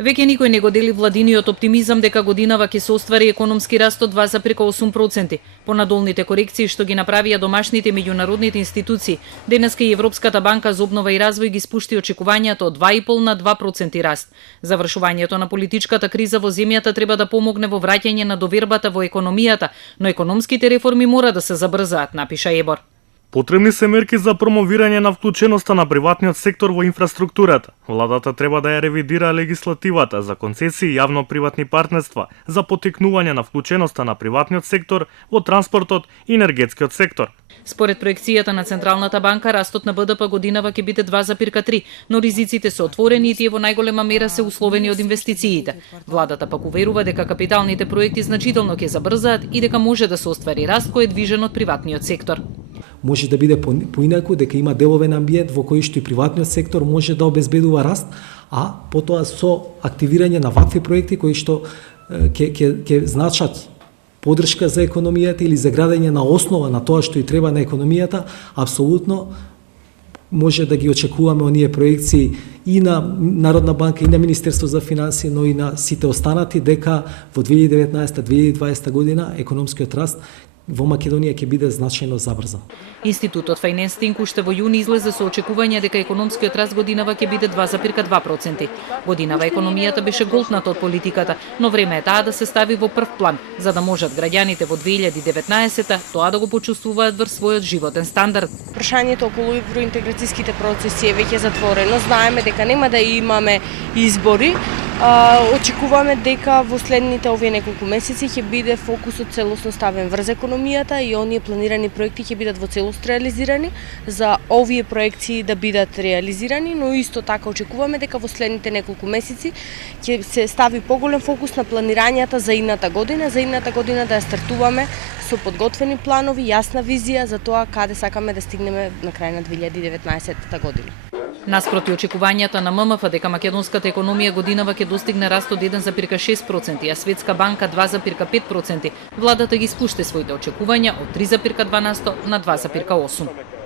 Веќе никој не го дели владиниот оптимизам дека годинава ќе се оствари економски раст од 2,8%. По надолните корекции што ги направија домашните меѓународните институции, денеска и Европската банка за обнова и развој ги спушти очекувањето од 2,5 на 2% раст. Завршувањето на политичката криза во земјата треба да помогне во враќање на довербата во економијата, но економските реформи мора да се забрзаат, напиша ЕБОР. Потребни се мерки за промовирање на вклученоста на приватниот сектор во инфраструктурата. Владата треба да ја ревидира легислативата за концесии и јавно-приватни партнерства за поттикнување на вклученоста на приватниот сектор во транспортот и енергетскиот сектор. Според проекцијата на Централната банка, растот на БДП годинава ќе биде 2,3, но ризиците се отворени и тие во најголема мера се условени од инвестициите. Владата пак уверува дека капиталните проекти значително ќе забрзаат и дека може да се оствари раст кој е движен од приватниот сектор. Може да биде поинаку, дека има деловен амбиент во кој што и приватниот сектор може да обезбедува раст, а потоа со активирање на вакви проекти кои што ќе значат поддршка за економијата или за градење на основа на тоа што и треба на економијата, апсолутно може да ги очекуваме оние проекции и на Народна банка, и на Министерство за финансии, но и на сите останати, дека во 2019-2020 година економскиот раст во Македонија ќе биде значајно забрзан. Институтот Finance Think уште во јуни излезе со очекување дека економскиот раст годинава ќе биде 2,2%. Годинава економијата беше голтната од политиката, но време е таа да се стави во прв план, за да можат граѓаните во 2019-та тоа да го почувствуваат врз својот животен стандард. Прашањето околу евроинтеграцијските процеси е веќе затворено. Знаеме дека нема да имаме избори. Очекуваме дека во следните овие неколку месеци ќе биде фокусот целосно ставен врз економијата и оние планирани проекти ќе бидат во целост реализирани, за овие проекции да бидат реализирани, но исто така очекуваме дека во следните неколку месеци ќе се стави поголем фокус на планирањата за идната година да ја стартуваме со подготвени планови, јасна визија за тоа каде сакаме да стигнеме на крај на 2019 година. Наспроти очекувањата на ММФ дека македонската економија годинава ќе достигне раст од 1,6%, а Светска банка 2,5%, владата ги спушти своите очекувања од 3,2% на 2,8%.